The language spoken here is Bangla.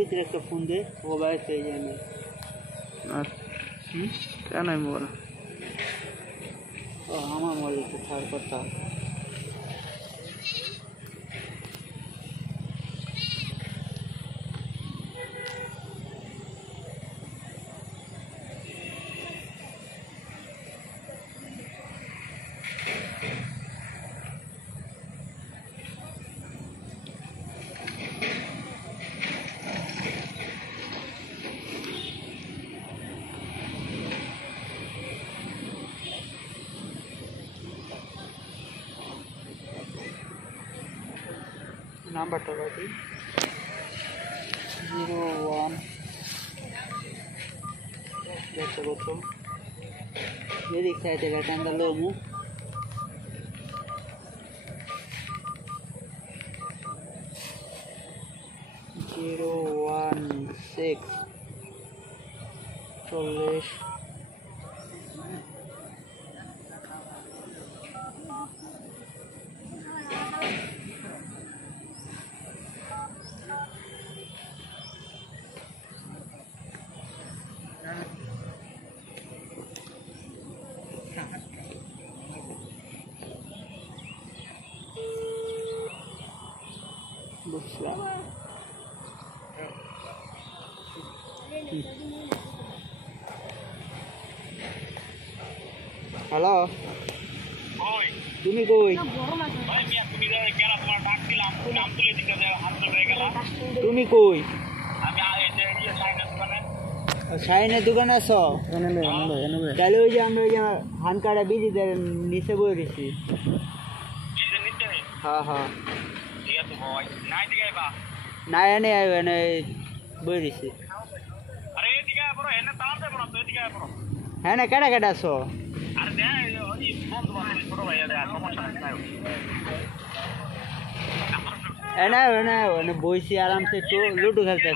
মরিচের একটা ফোন দে ও বাইরে পেয়ে যায় না। কেন মোবাইল ও আমার মরিচ ছাড় কথা। নাম্বারটা কত? 01 দেখো কত এদিক সাইডে কান্দা লোমু 016 40 বুঝলাম। হ্যালো তুমি কই? তুমি কই? শাইনের দোকানে আছো? তাহলে ওই যে আমরা ওই যে হানকাটা বিজিদের নিচে বই রয়েছি। হ্যাঁ হ্যাঁ না এনে এনে বই রয়েছি। হ্যাঁ না কেটা কেটা আছো? এনে এনে বইছি আরামসে একটু লুডো খেলতে।